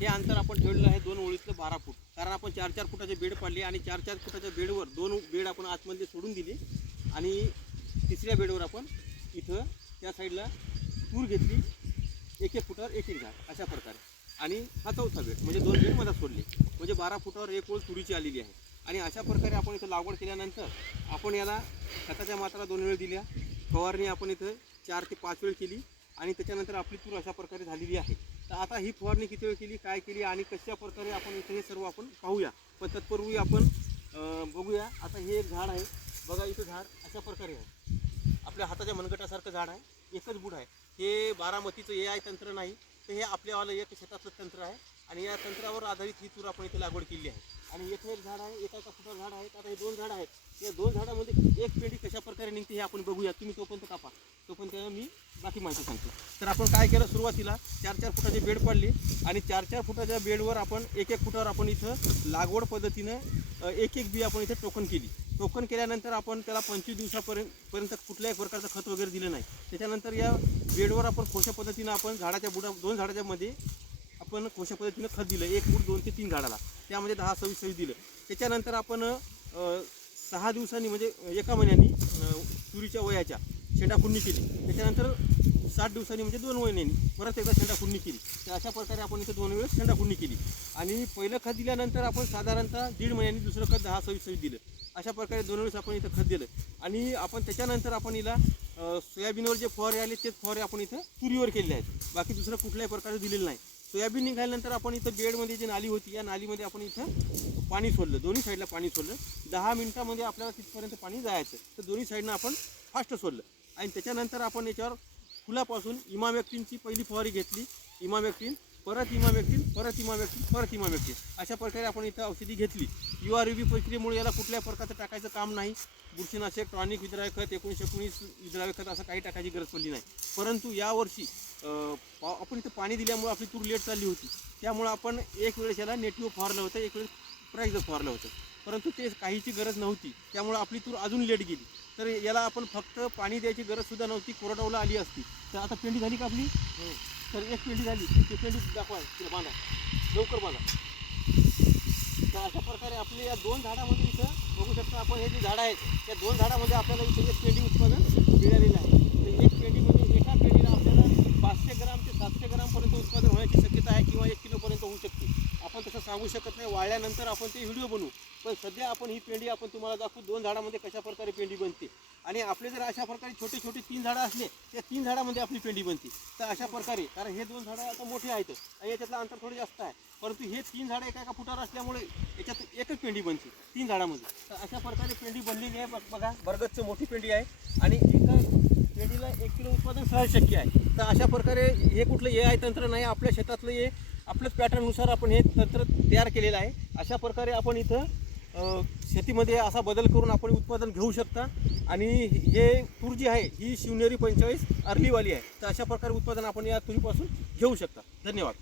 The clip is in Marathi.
हे अंतर आपण ठेवलेलं आहे दोन ओळीतलं बारा फूट. कारण आपण चार चार फुटाचे बेड पाडले आणि चार चार फुटाच्या बेडवर दोन बेड आपण आतमध्ये सोडून दिले. आणि तिसऱ्या बेडवर आपण इथं त्या साईडला तूर घेतली. एक एक फुटावर एक एक झाड अशा प्रकारे. आणि हा चौथा बेड म्हणजे दोन बेड मधात सोडले. म्हणजे बारा फुटावर एक ओळ तुरीची आलेली आहे. आणि अशा प्रकारे आपण इथं लागवड केल्यानंतर आपण याला खताच्या मात्रा दोन वेळ दिल्या. फवारणी आपण इथं चार ते पाच वेळ केली. आणि त्याच्यानंतर आपली तूर अशा प्रकारे झालेली आहे. तर आता ही फवारणी किती वेळ केली काय केली आणि कशा प्रकारे आपण इथे हे सर्व आपण पाहूया. पण तत्पूर्वी आपण बघूया. आता हे एक झाड आहे. बघा इथं झाड अशा प्रकारे आहे. आपल्या हाताच्या मनगटासारखं झाड आहे. एकच बुड आहे. हे बारामतीचं ए आय तंत्र नाही तर हे आपल्यावालं एक शेतातलं तंत्र आहे. आणि या तंत्रावर आधारित ही तूर आपण इथे लागवड केली आहे. आणि इथे एक झाड आहे एका एका झाड आहे आता हे दोन झाड आहेत. या दोन झाडामध्ये एक पेढी कशा प्रकारे निघते हे आपण बघूया. तुम्ही तोपर्यंत कापा. पण त्याला मी बाकी माहिती सांगतो. तर आपण काय केलं सुरुवातीला? चार चार फुटाचे बेड पडले आणि चार चार फुटाच्या बेडवर आपण एक एक फुटावर आपण इथं लागवड पद्धतीनं एक एक बी आपण इथं टोकन केली. टोकन केल्यानंतर आपण त्याला पंचवीस दिवसापर्यंत पर्यंत कुठल्याही प्रकारचं खत वगैरे दिलं नाही. त्याच्यानंतर या बेडवर आपण खोशा पद्धतीनं आपण झाडाच्या बुडा दोन झाडाच्या मध्ये आपण कोशा पद्धतीनं खत दिलं. एक फूट दोन ते तीन झाडाला. त्यामध्ये दहा सव्वीस सव्वीस दिलं. त्याच्यानंतर आपण सहा दिवसांनी म्हणजे एका महिन्यानी तुरीच्या वयाच्या शेंडाफुडणी केली. त्याच्यानंतर सात दिवसांनी म्हणजे दोन महिन्यांनी परत एकदा शेंडाफुडणी केली. तर अशा प्रकारे आपण इथं दोन वेळेस शेंडाफुडणी केली. आणि पहिलं खत दिल्यानंतर आपण साधारणतः दीड महिन्यांनी दुसरं खत दहा सव्वीस सव्वीस दिलं. अशा प्रकारे दोन वेळेस आपण इथं खत दिलं. आणि आपण त्याच्यानंतर आपण हिला सोयाबीनवर जे फवारे आले तेच फवारे आपण इथं तुरीवर केलेले आहेत. बाकी दुसरं कुठल्याही प्रकारे दिलेलं नाही. सोयाबीन निघाल्यानंतर आपण इथं बेडमध्ये जी नाली होती या नालीमध्ये आपण इथं पाणी सोडलं. दोन्ही साईडला पाणी सोडलं. दहा मिनिटामध्ये आपल्याला तिथपर्यंत पाणी जायचं. तर दोन्ही साईडनं आपण फास्ट सोडलं. आणि त्याच्यानंतर आपण याच्यावर फुलापासून इमा व्यक्तींची पहिली फवारी घेतली. इमा व्यक्तीन परत इमा व्यक्तीन परत इमा व्यक्ती परत इमा व्यक्ती अशा प्रकारे आपण इथं औषधी घेतली. यू आर बी प्रक्रियेमुळे याला कुठल्या प्रकारचं टाकायचं काम नाही. बुरशीनाशक टॉनिक विद्राव्य खत एकोणीसशे एकोणीस विद्राव्य खत असं काही टाकायची गरज पडली नाही. परंतु यावर्षी पा- आपण इथं पाणी दिल्यामुळे आपली तूर लेट चालली होती. त्यामुळं आपण एक वेळेस याला नेटिव्ह फवारलं होतं एक वेळेस प्राईजं फवारलं होतं. परंतु ते काहीची गरज नव्हती. त्यामुळं आपली तूर अजून लेट गेली. तर याला आपण फक्त पाणी द्यायची गरजसुद्धा नव्हती. कोरडवला आली असती. तर आता पेंडी झाली का आपली? तर एक पेंडी झाली. ती पेंडी दाखवा तिला बांधा. लवकर बांधा. तर अशा प्रकारे आपले या दोन झाडामध्ये इथं बघू शकता आपण हे जे झाडं आहेत त्या दोन झाडामध्ये आपल्याला इथं एक पेंडी उत्पादन मिळालेलं आहे. तर एक पेंडीमध्ये एका पाचशे ग्राम ते सातशे ग्रामपर्यंत उत्पादन होण्याची शक्यता आहे किंवा एक किलोपर्यंत होऊ शकते. आपण तसं सांगू शकत नाही. वाळल्यानंतर आपण ते व्हिडिओ बनवू. पण सध्या आपण ही पेंडी आपण तुम्हाला दाखवू. दोन झाडामध्ये कशा प्रकारे पेंडी बनते. आणि आपले जर अशा प्रकारे छोटे छोटे तीन झाडं असले त्या तीन झाडामध्ये आपली पेंडी बनते. तर अशा प्रकारे कारण हे दोन झाडं आता मोठे आहेत आणि याच्यातलं अंतर थोडं जास्त आहे. परंतु हे तीन झाडं एका एका फुटावर असल्यामुळे याच्यात एकच पेंडी बनते तीन झाडामध्ये. तर अशा प्रकारे पेंडी बनलेली आहे. बघा बरगतचं मोठी पेंडी आहे. आणि एका पेंडीला एक किलो उत्पादन सहज शक्य आहे. तर अशा प्रकारे हे कुठलं ए आय तंत्र नाही आपल्या शेतातलं हे आपल्याच पॅटर्ननुसार आपण हे तंत्र तयार केलेलं आहे. अशा प्रकारे आपण इथं शेतीमध्ये असा बदल करून आपण उत्पादन घेऊ शकता. आणि हे तूर जी आहे ही शिवनेरी पंचेचाळीस अर्लीवाली आहे. तर अशा प्रकारे उत्पादन आपण या तुरीपासून घेऊ शकता. धन्यवाद.